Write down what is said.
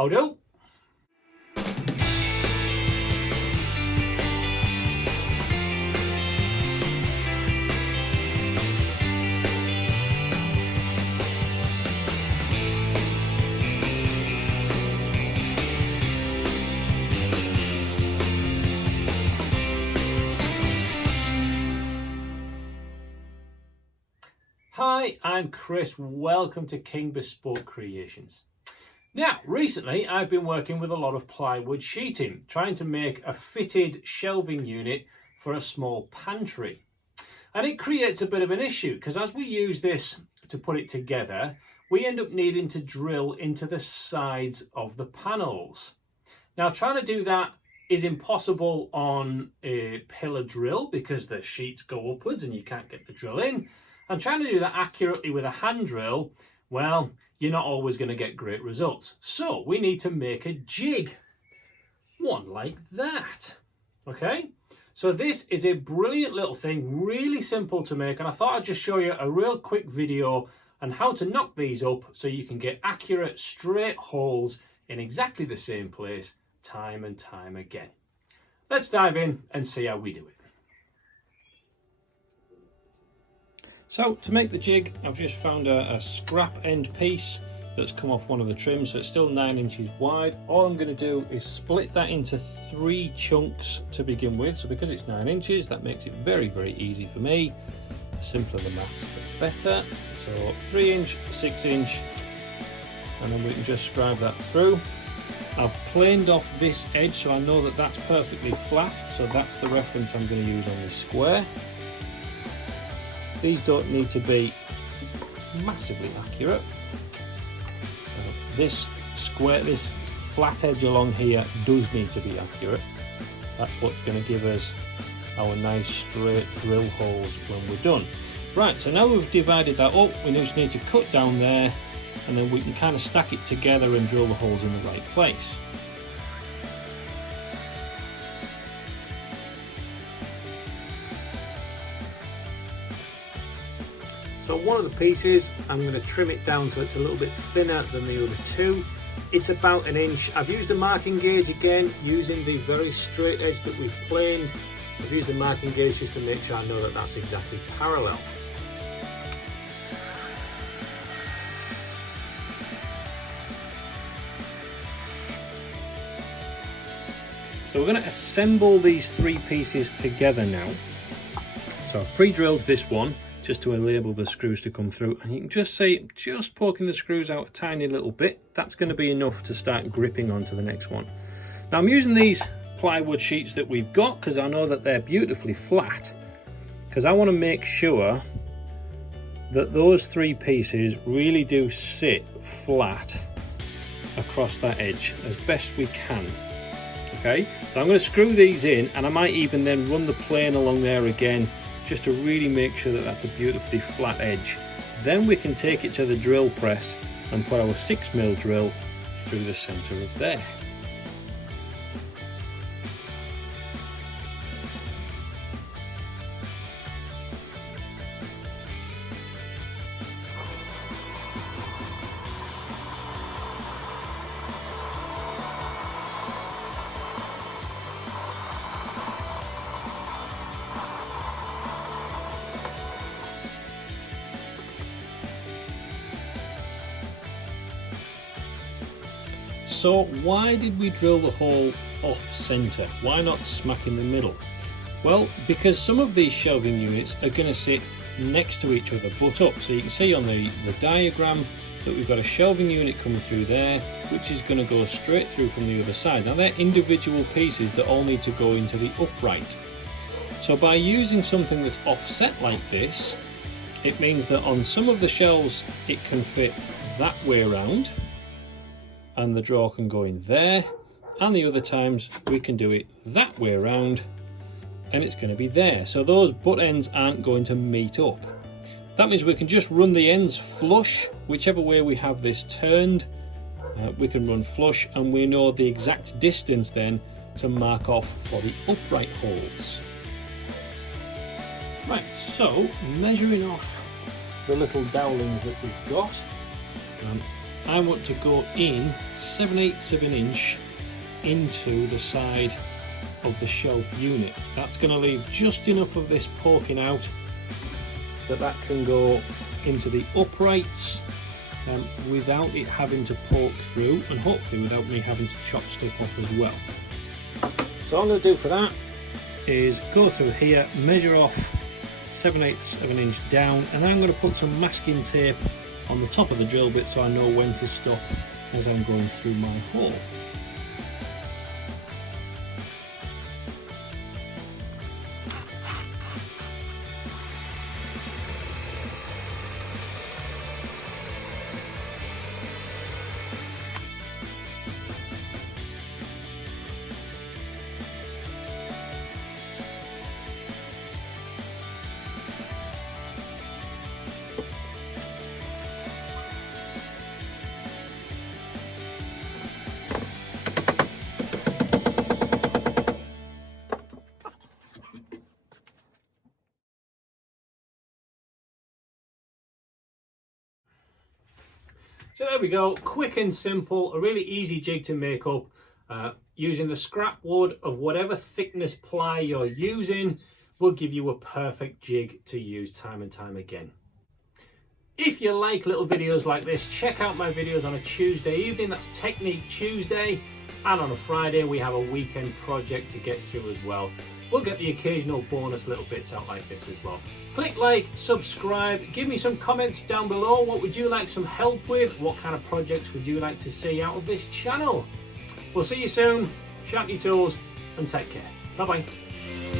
How do? Hi, I'm Chris. Welcome to King Bespoke Creations. Now, recently I've been working with a lot of plywood sheeting, trying to make a fitted shelving unit for a small pantry. And it creates a bit of an issue because as we use this to put it together, we end up needing to drill into the sides of the panels. Now, trying to do that is impossible on a pillar drill because the sheets go upwards and you can't get the drill in. And trying to do that accurately with a hand drill, well, you're not always going to get great results. So we need to make a jig, one like that. Okay, so this is a brilliant little thing, really simple to make, and I thought I'd just show you a real quick video on how to knock these up so you can get accurate straight holes in exactly the same place time and time again. Let's dive in and see how we do it. So to make the jig, I've just found a scrap end piece that's come off one of the trims, so it's still 9 inches wide. All I'm going to do is split that into 3 chunks to begin with. So because it's 9 inches, that makes it very, very easy for me. The simpler the maths, the better. So 3 inch, 6 inch, and then we can just scribe that through. I've planed off this edge so I know that that's perfectly flat, so that's the reference I'm going to use on this square. These don't need to be massively accurate. This flat edge along here does need to be accurate. That's what's going to give us our nice straight drill holes when we're done. Right, so now we've divided that up, we just need to cut down there and then we can kind of stack it together and drill the holes in the right place. So one of the pieces, I'm going to trim it down so it's a little bit thinner than the other two. It's about 1 inch. I've used a marking gauge again, using the very straight edge that we've planed. I've used the marking gauge just to make sure I know that that's exactly parallel. So we're going to assemble these 3 pieces together now. So I've pre-drilled this one, just to enable the screws to come through, and you can just see just poking the screws out a tiny little bit. That's going to be enough to start gripping onto the next one. Now I'm using these plywood sheets that we've got because I know that they're beautifully flat, because I want to make sure that those 3 pieces really do sit flat across that edge as best we can. Okay, so I'm going to screw these in, and I might even then run the plane along there again just to really make sure that that's a beautifully flat edge. Then we can take it to the drill press and put our 6mm drill through the centre of there. So why did we drill the hole off centre? Why not smack in the middle? Well, because some of these shelving units are going to sit next to each other, butt up. So you can see on the diagram that we've got a shelving unit coming through there, which is going to go straight through from the other side. Now they're individual pieces that all need to go into the upright. So by using something that's offset like this, it means that on some of the shelves it can fit that way around, and the drawer can go in there, and the other times we can do it that way around and it's going to be there. So those butt ends aren't going to meet up. That means we can just run the ends flush, whichever way we have this turned. We can run flush, and we know the exact distance then to mark off for the upright holes. Right, so measuring off the little dowlings that we've got, I want to go in 7/8 of an inch into the side of the shelf unit. That's going to leave just enough of this poking out that can go into the uprights without it having to poke through, and hopefully without me having to chop stuff off as well. So all I'm going to do for that is go through here, measure off 7/8 of an inch down, and then I'm going to put some masking tape on the top of the drill bit so I know when to stop as I'm going through my hole. So there we go, quick and simple, a really easy jig to make up. Using the scrap wood of whatever thickness ply you're using will give you a perfect jig to use time and time again. If you like little videos like this, check out my videos on a Tuesday evening, that's Technique Tuesday, and on a Friday we have a weekend project to get through as well. We'll get the occasional bonus little bits out like this as well. Click like, subscribe, give me some comments down below. What would you like some help with? What kind of projects would you like to see out of this channel? We'll see you soon. Sharpen your tools and take care. Bye bye.